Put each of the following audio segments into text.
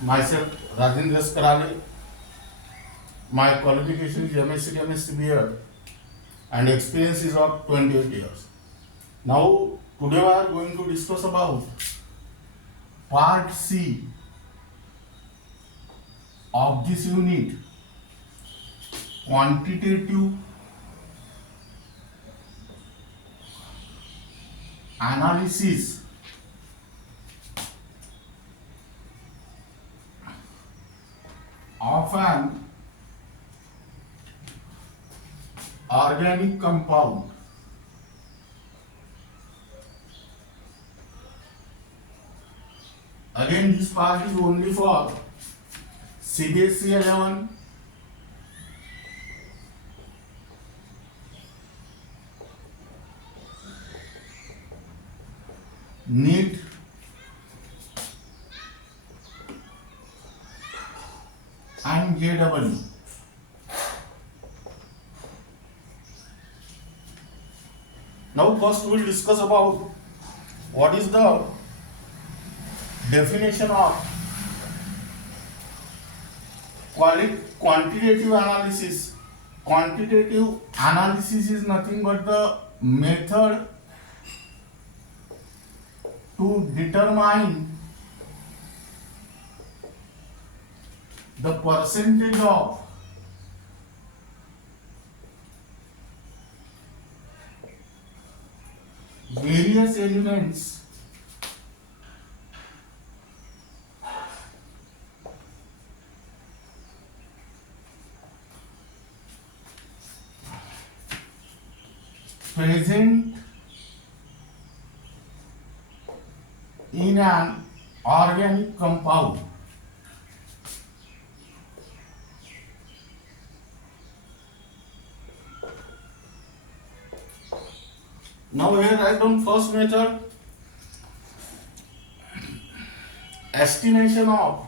Myself, Rajendra Skarale. My qualification is MSc Chemistry BEd and experience is of 28 years. Now, today we are going to discuss about part C of this unit, quantitative analysis of an organic compound. Again, this part is only for CBSE 11, NEET, and JEE. Now first we will discuss about what is the definition of quantitative analysis. Quantitative analysis is nothing but the method to determine the percentage of various elements present in an organic compound. Now here write down first method, estimation of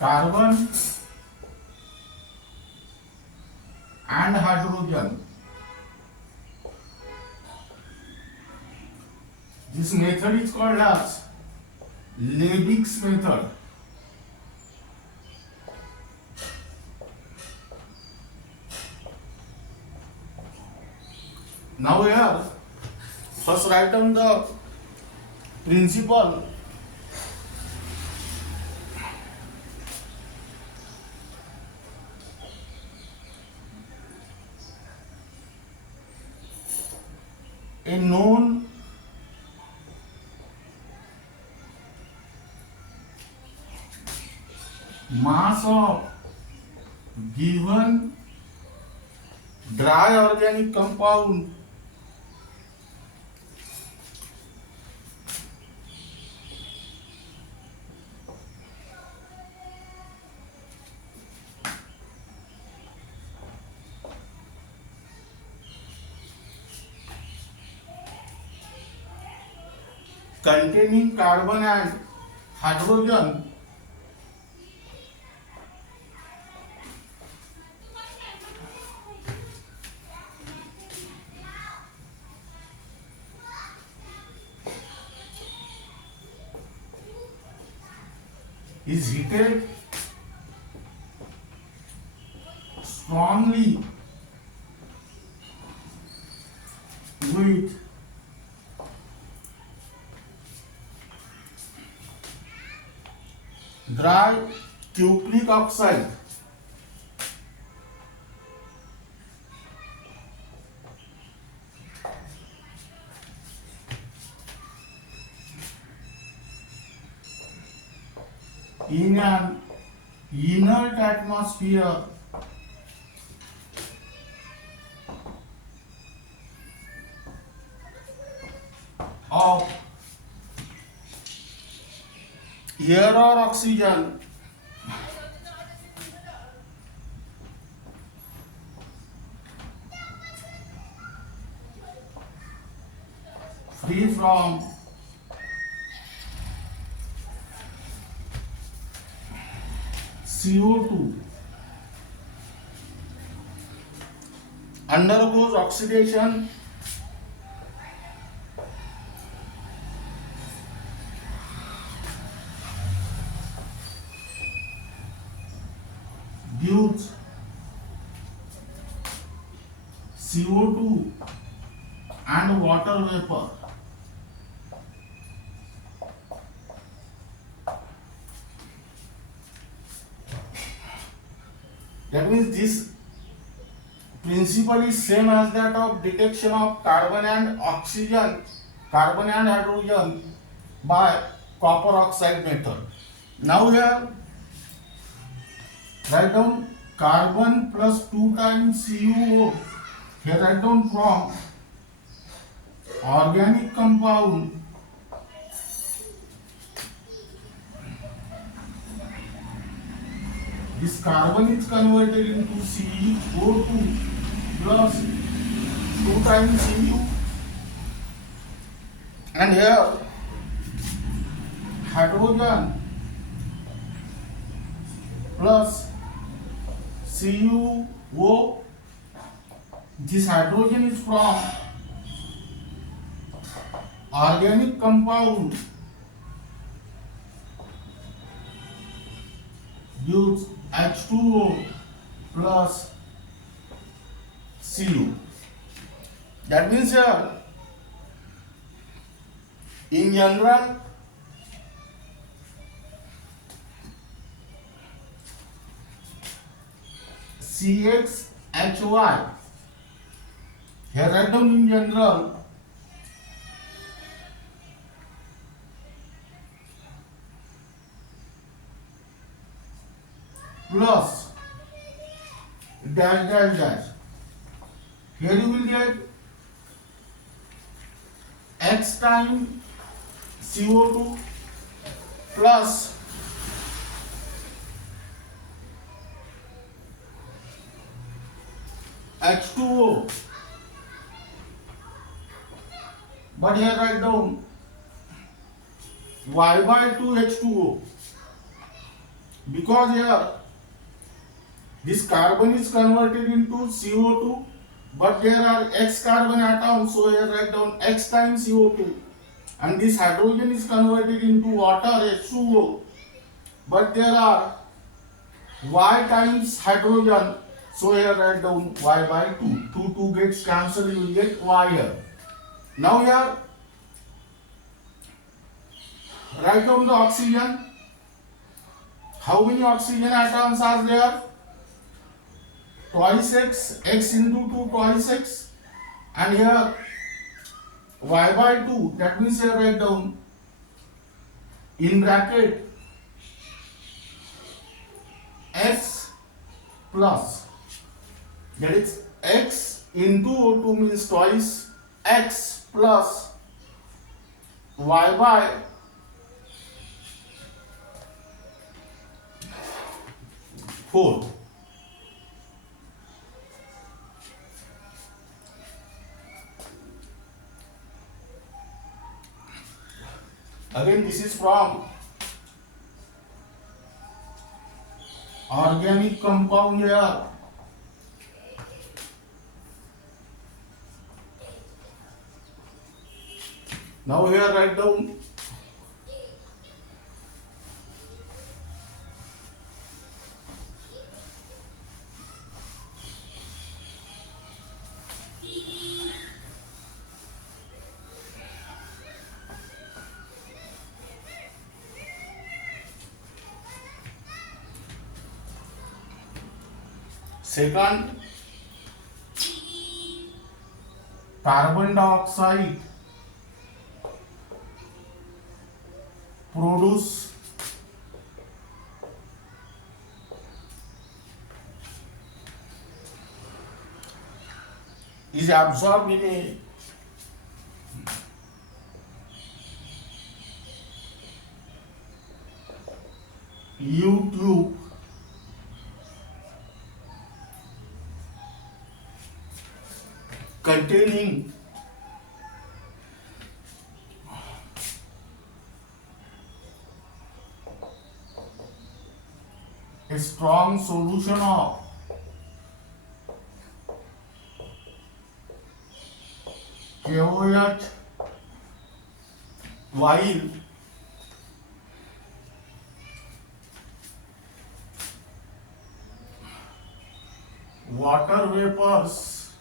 carbon and hydrogen. This method is called as Leibig's method. Now here, first write down the principle a known mass of given dry organic compound containing carbon and hydrogen is heated strongly with dry cupric oxide in an inert atmosphere of air or oxygen free from CO2 undergoes oxidation gives CO2 and water vapor. That means this principle is same as that of detection of carbon and oxygen, carbon and hydrogen by copper oxide method. Now here write down carbon plus 2 times CuO. Here write down from organic compound this carbon is converted into CO2 plus 2 times Cu, and here hydrogen plus CuO. This hydrogen is from organic compound gives H2O plus Cu. That means here in general CXHY, here write down in general plus dash dash dash. Here you will get X times CO2 plus H2O. But here write down Y by 2 H2O, because here this carbon is converted into CO2, but there are X carbon atoms, so here write down X times CO2, and this hydrogen is converted into water H2O, but there are Y times hydrogen, so here write down Y by 2. 2 gets cancelled, you will get Y here. Now here write down the oxygen. How many oxygen atoms are there? Twice X, X into 2 twice X, and here Y by 2. That means here write down in bracket X plus, that is X into O2 means twice X plus Y by 4. Again, this is from organic compound here. Now here write down second, carbon dioxide produce is absorbed in a U tube containing a strong solution of KOH while water vapors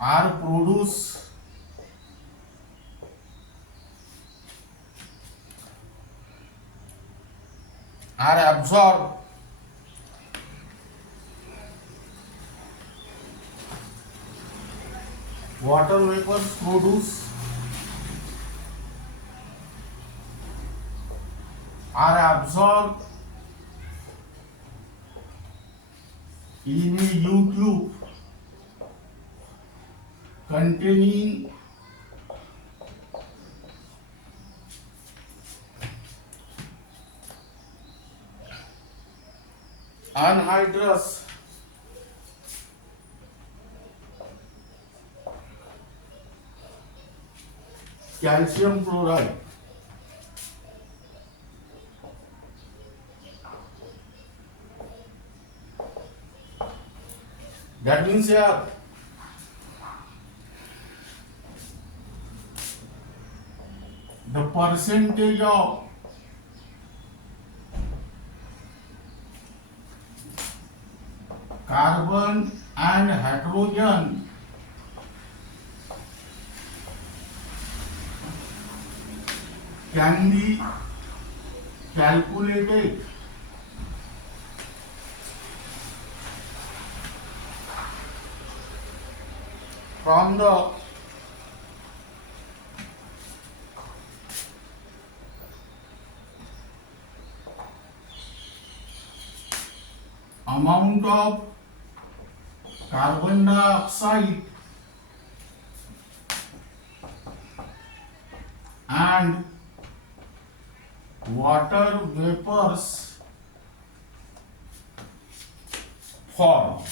are produced are absorbed water vapors produce are absorbed in a U-tube containing anhydrous calcium chloride. That means here the percentage of carbon and hydrogen can be calculated from the amount of carbon dioxide and water vapors formed.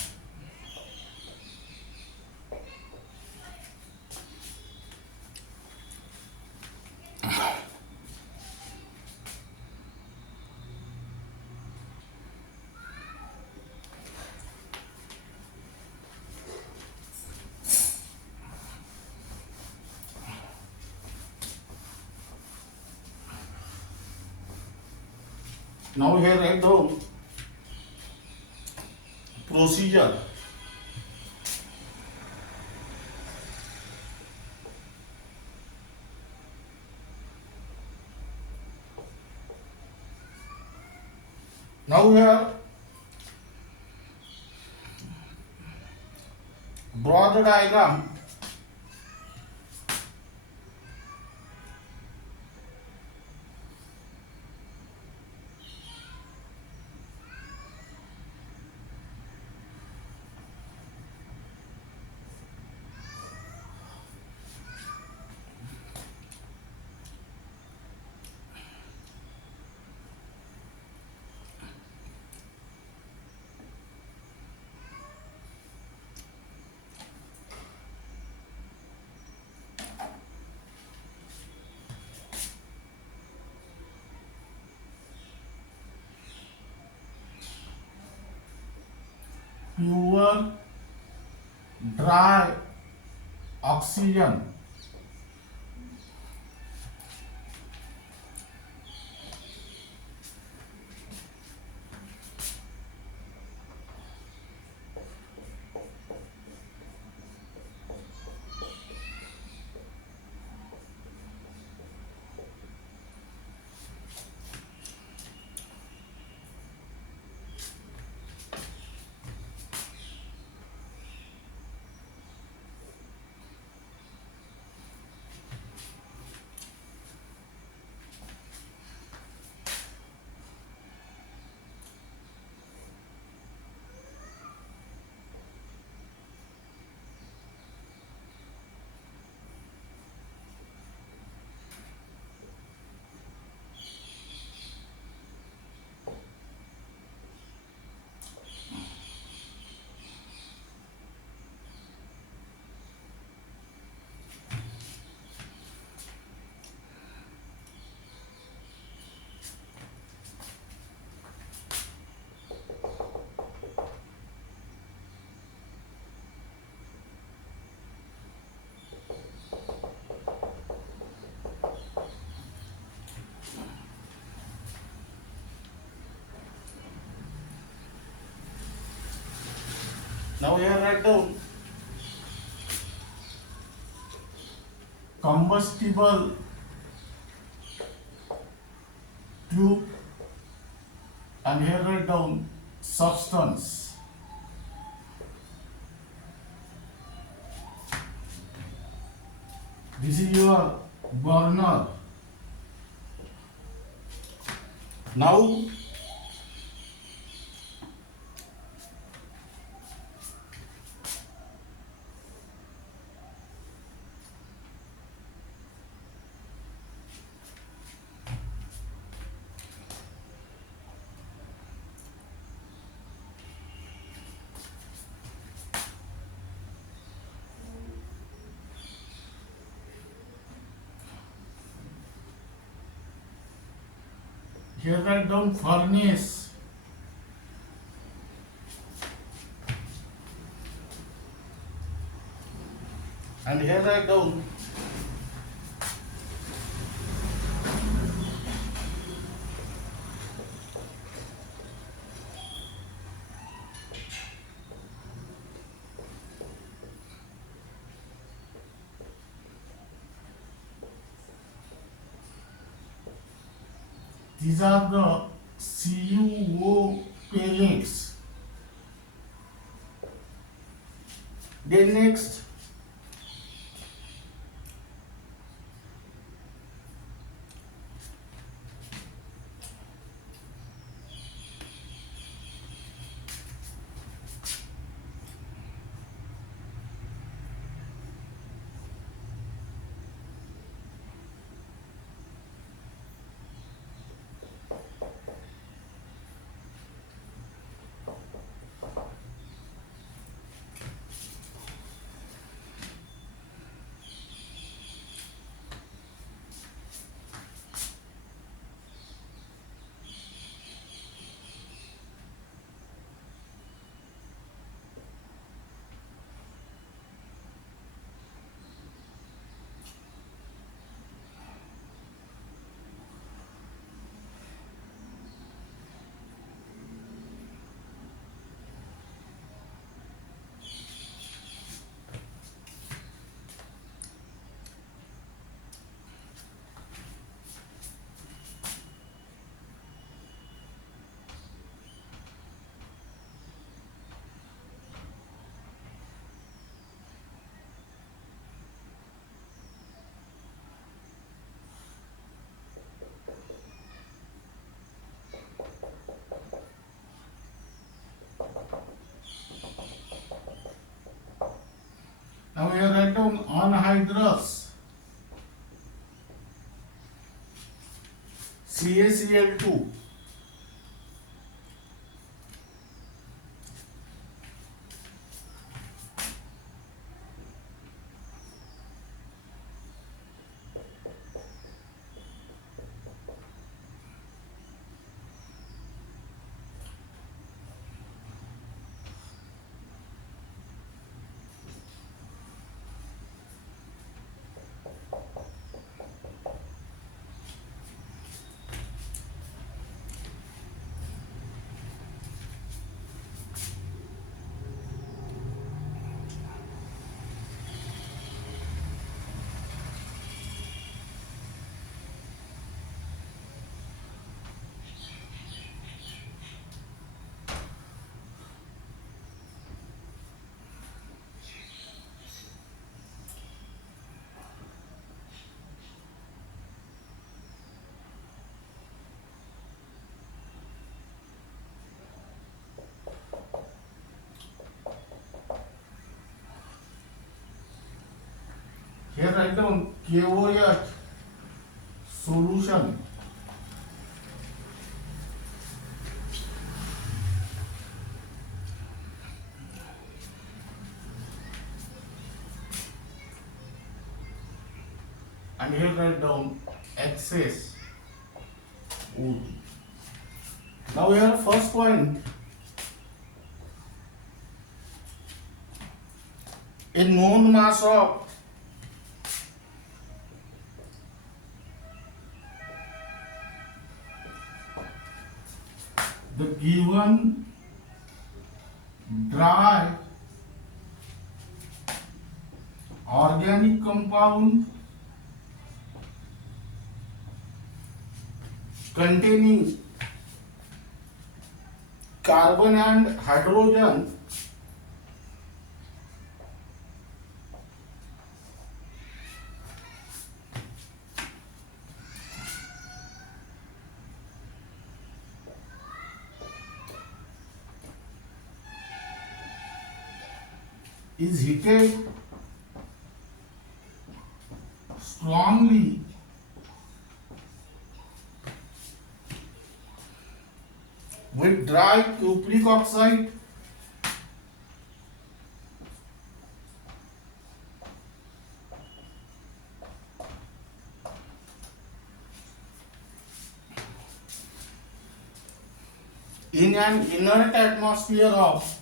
Now here write down procedure. Now here draw the diagram. Pure dry oxygen Now here write down combustible tube, and here write down substance. This is your burner. Now here write down furnace. And here write down these are the CuO pellets. Then next now we write down anhydrous CaCl2. Here write down KOH solution. And here write down excess wood. Now here first point, a known mass of the given dry organic compound containing carbon and hydrogen is heated strongly with dry cupric oxide in an inert atmosphere of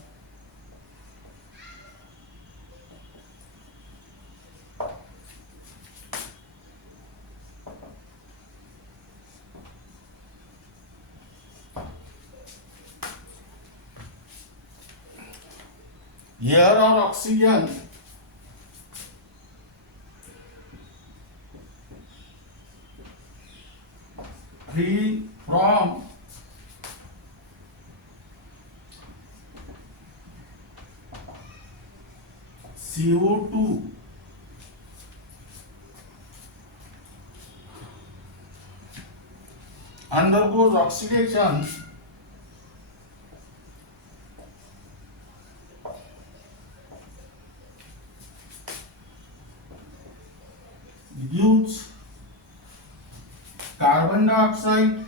air or oxygen free from CO2 undergoes oxidation gives carbon dioxide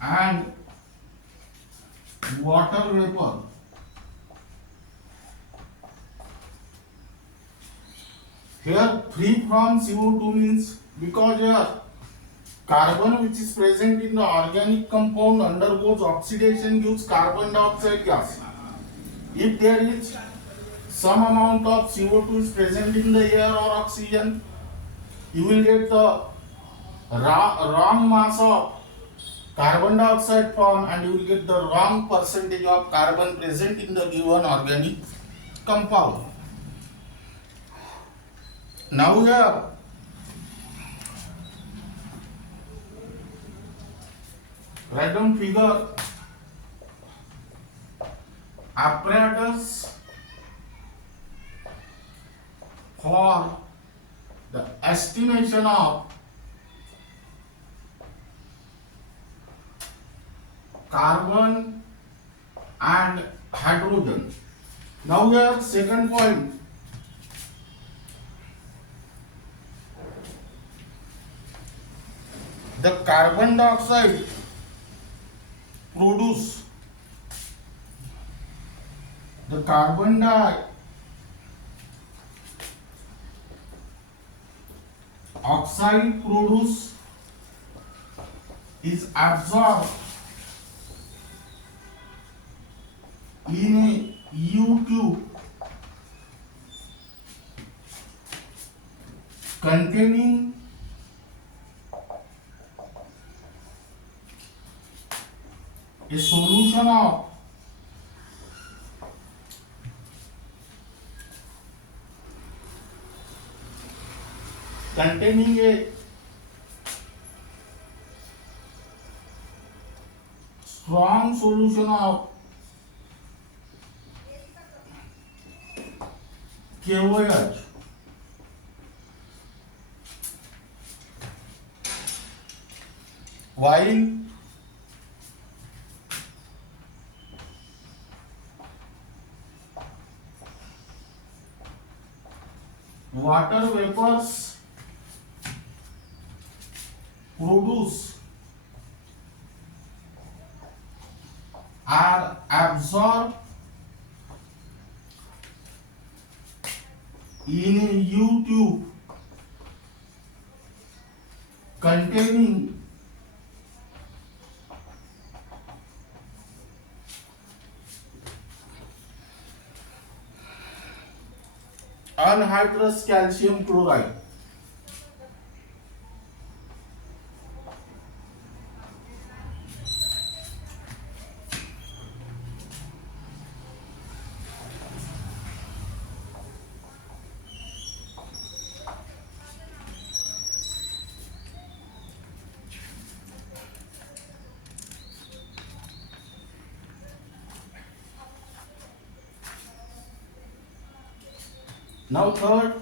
and water vapor. Here free from CO2 means because here carbon which is present in the organic compound undergoes oxidation, gives carbon dioxide gas. If there is some amount of CO2 is present in the air or oxygen, you will get the wrong mass of carbon dioxide form and you will get the wrong percentage of carbon present in the given organic compound. Now here write down figure apparatus for the estimation of carbon and hydrogen. Now here second point, the carbon dioxide produce the carbon dioxide produce is absorbed in a U tube containing a solution of containing a strong solution of KOH while water vapors produce are absorbed in a U tube containing anhydrous calcium chloride. Now third,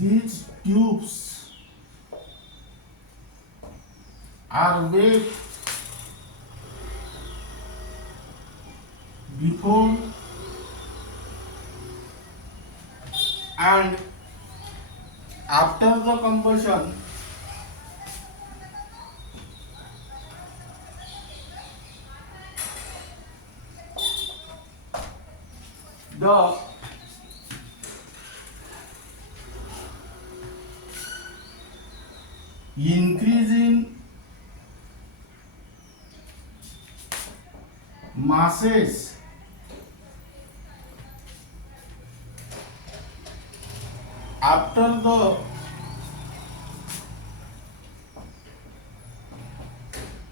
these tubes are weighed before and after the combustion. The increase in masses after the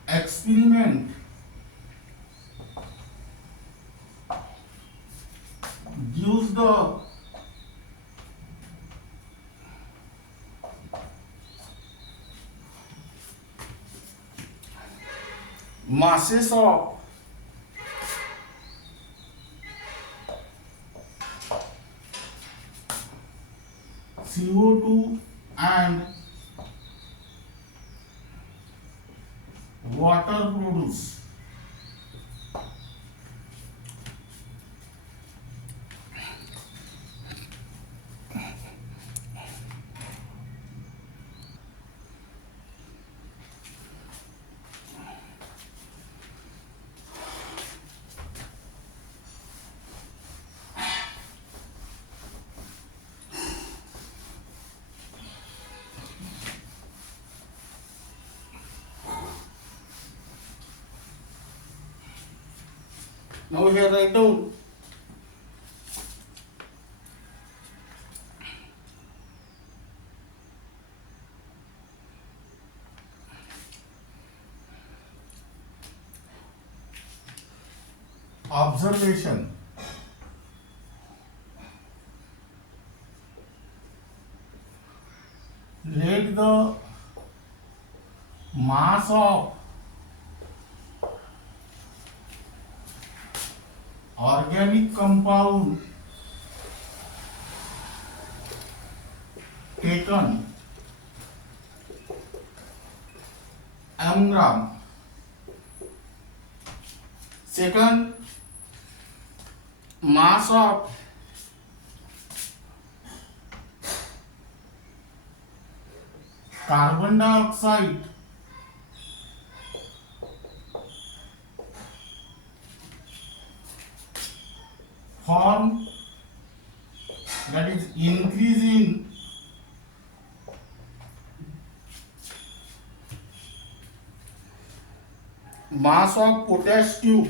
experiment gives the masses of CO2 and water produced. Now here write down observation. Let the mass of organic compound taken m-gram. Second, mass of carbon dioxide form, that is increase in mass of potash tube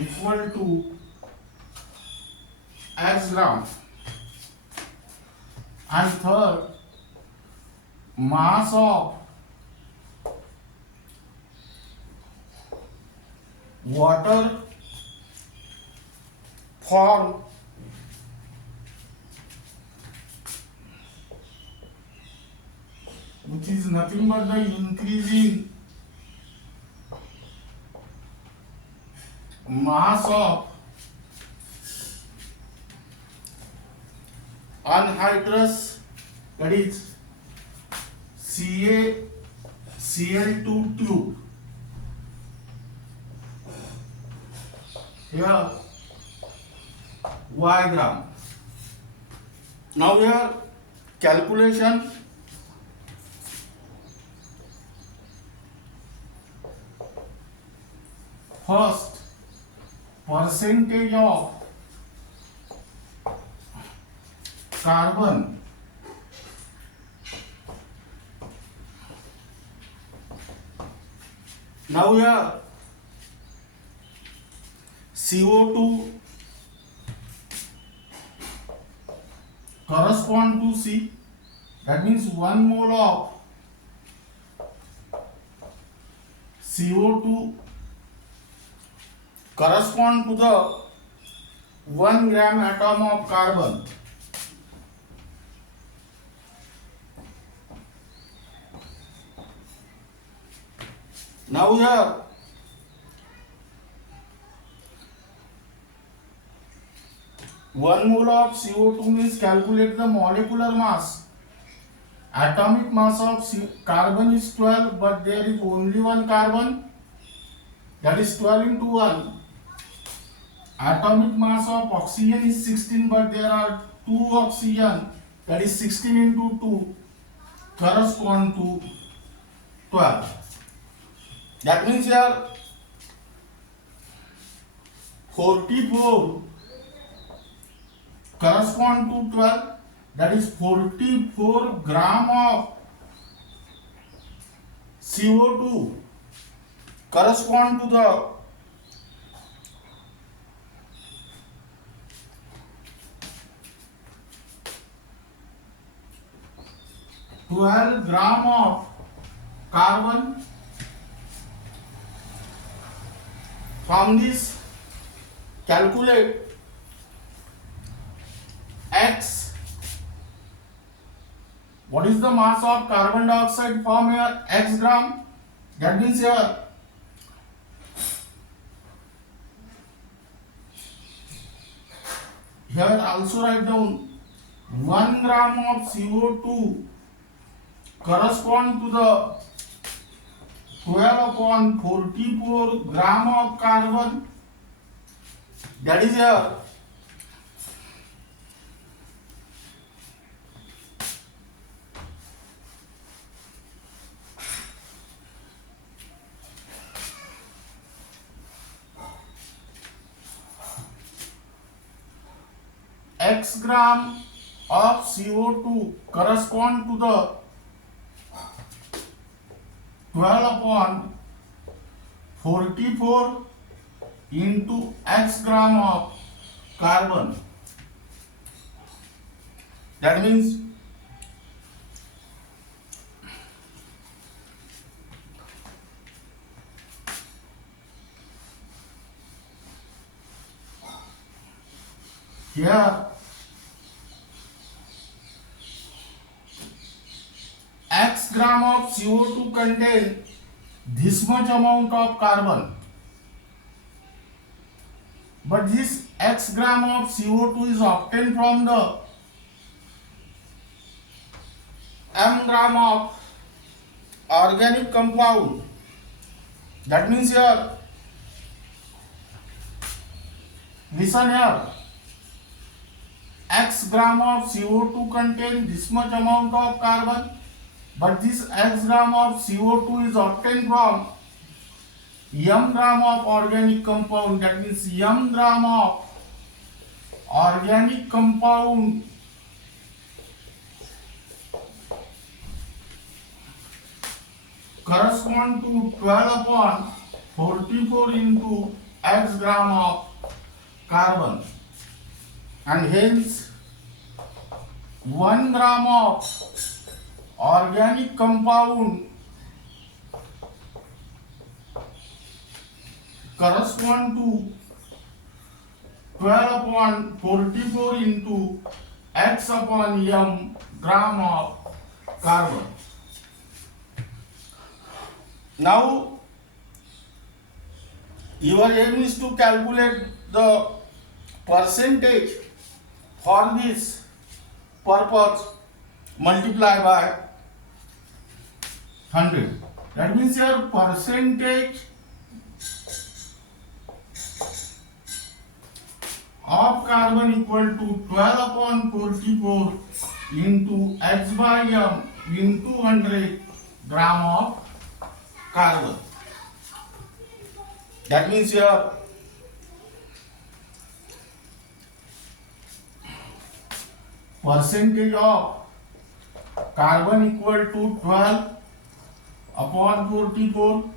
equal to x gram. And third, mass of water form which is nothing but the increasing mass of anhydrous, that is CaCl2 tube. Here y gram. Now here calculation. First, percentage of carbon now here CO2 correspond to C. That means 1 mole of CO2 correspond to the 1 gram atom of carbon. Now here one mole of CO2 means calculate the molecular mass. Atomic mass of carbon is 12, but there is only one carbon, that is 12 into 1. Atomic mass of oxygen is 16, but there are 2 oxygen, that is 16 into 2 correspond to 12. That means here 44 correspond to 12, that is 44 gram of CO2 correspond to the 12 gram of carbon. From this, calculate X. What is the mass of carbon dioxide from here? X gram. That means here also write down 1 gram of CO2 correspond to the 12 upon 44 gram of carbon. That is here X gram of CO2 correspond to the 12 upon 44 into X gram of carbon. That means here X gram of CO2 contain this much amount of carbon, but this X gram of CO2 is obtained from the M gram of organic compound. That means here, listen here, X gram of CO2 contain this much amount of carbon, but this X gram of CO2 is obtained from M gram of organic compound. That means M gram of organic compound correspond to 12 upon 44 into X gram of carbon, and hence 1 gram of organic compound correspond to 12 upon 44 into X upon M gram of carbon. Now your aim is to calculate the percentage for this purpose, multiply by 100. That means your percentage of carbon equal to 12 upon 44 into X by M into 100 gram of carbon. That means your percentage of carbon equal to 12 upon 44.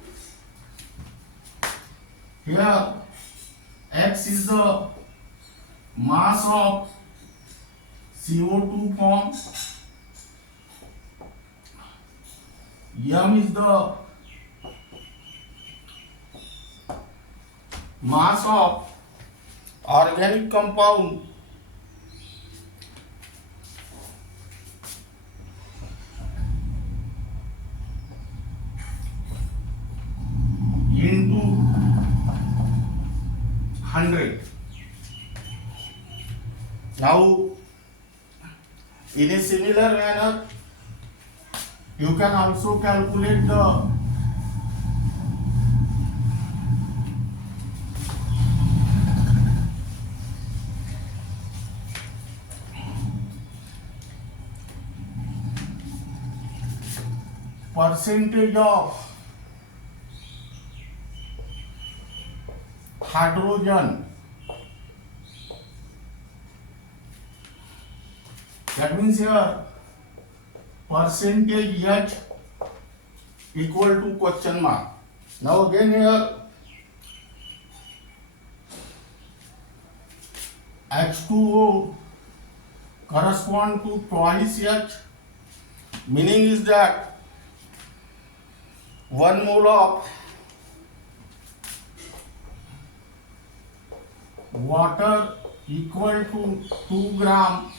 Here X is the mass of CO2 form. M is the mass of organic compound into 100. Now, in a similar manner, you can also calculate the percentage of hydrogen. That means here percentage H equal to question mark. Now again here H2O correspond to twice H, meaning is that 1 mole of water equal to 2 gram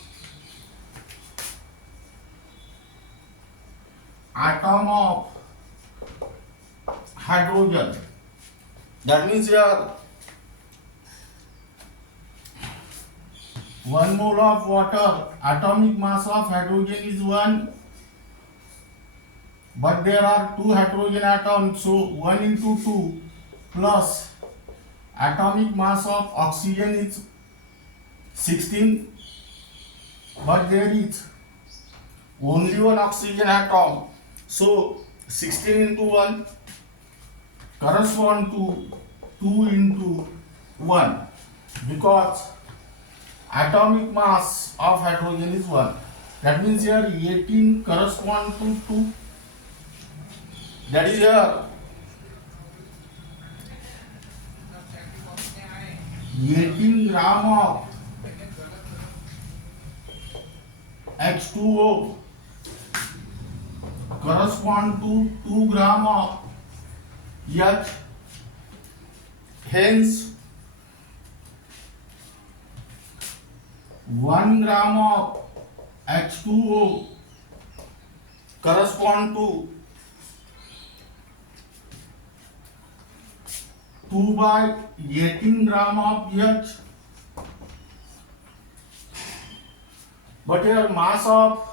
atom of hydrogen. That means here 1 mole of water, atomic mass of hydrogen is 1, but there are 2 hydrogen atoms, so 1 into 2 plus atomic mass of oxygen is 16, but there is only 1 oxygen atom, so 16 into 1 correspond to 2 into 1, because atomic mass of hydrogen is 1. That means here 18 correspond to 2. That is here 18 gram of H2O correspond to 2 gram of H. Hence 1 gram of H2O correspond to 2 by 18 gram of H. But here mass of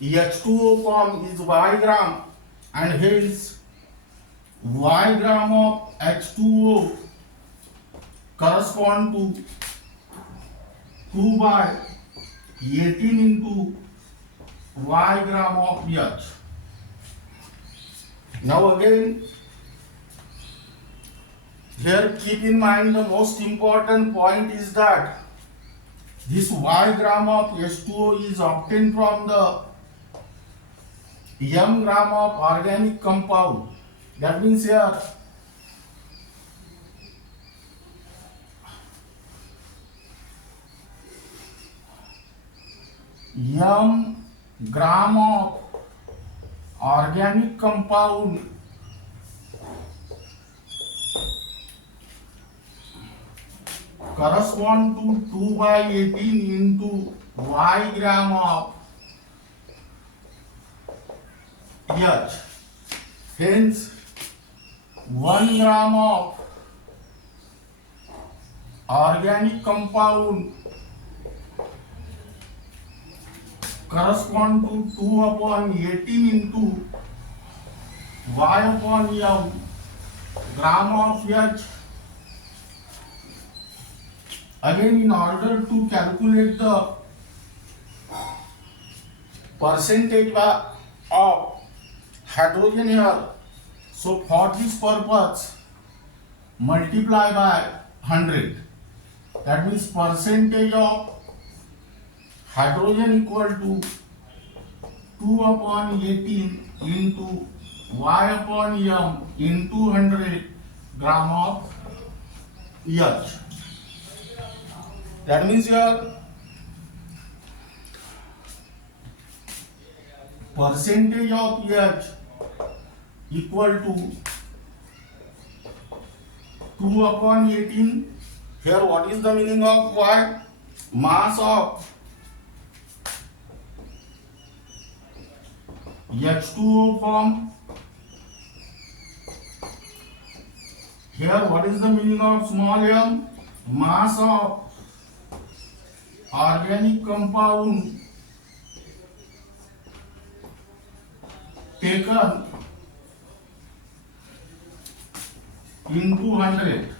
H2O form is Y gram, and hence Y gram of H2O correspond to 2 by 18 into Y gram of H. Now again, here keep in mind the most important point is that this Y gram of H2O is obtained from the M gram of organic compound. That means here M gram of organic compound correspond to 2 by 18 into Y gram of H. Hence 1 gram of organic compound correspond to 2 upon 18 into Y upon M gram of H. Again, in order to calculate the percentage of hydrogen here, so for this purpose multiply by 100. That means percentage of hydrogen equal to 2 upon 18 into Y upon M into 100 gram of H. That means your percentage of H equal to 2/18. Here what is the meaning of Y? Mass of H2O form. Here what is the meaning of small m? Mass of organic compound taken into 100.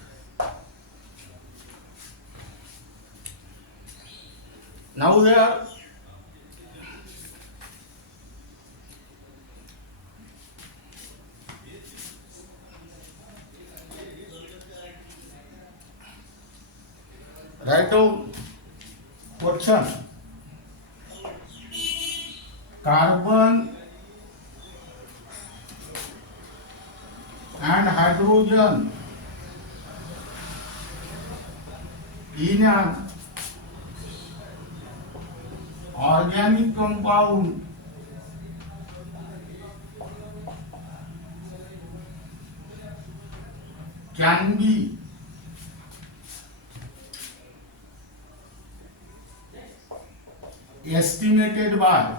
Now here write down question. Carbon and hydrogen in an organic compound can be estimated by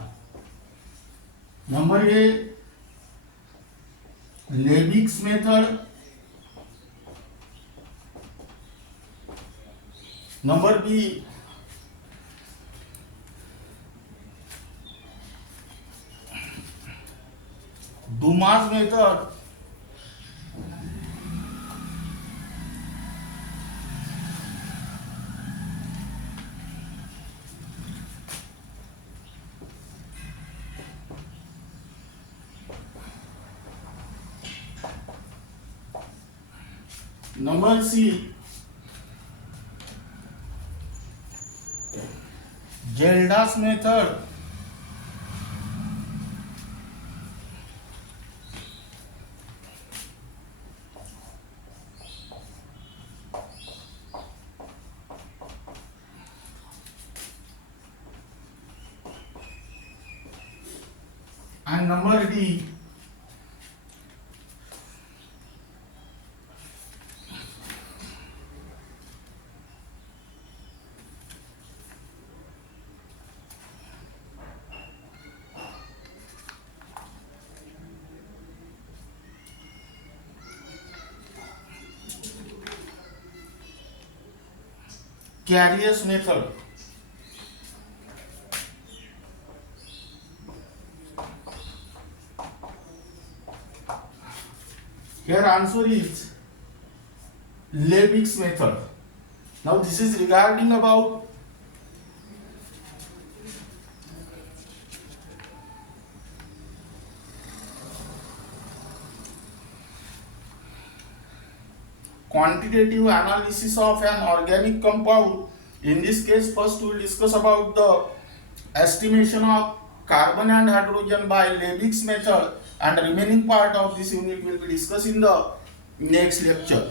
number A, Leibig's method, number B, Dumas method, number C, Gelda's method, and number D, Carrier's method. Here answer is Leibig's method. Now this is regarding about quantitative analysis of an organic compound. In this case, first we will discuss about the estimation of carbon and hydrogen by Leibig's method, and remaining part of this unit will be discussed in the next lecture.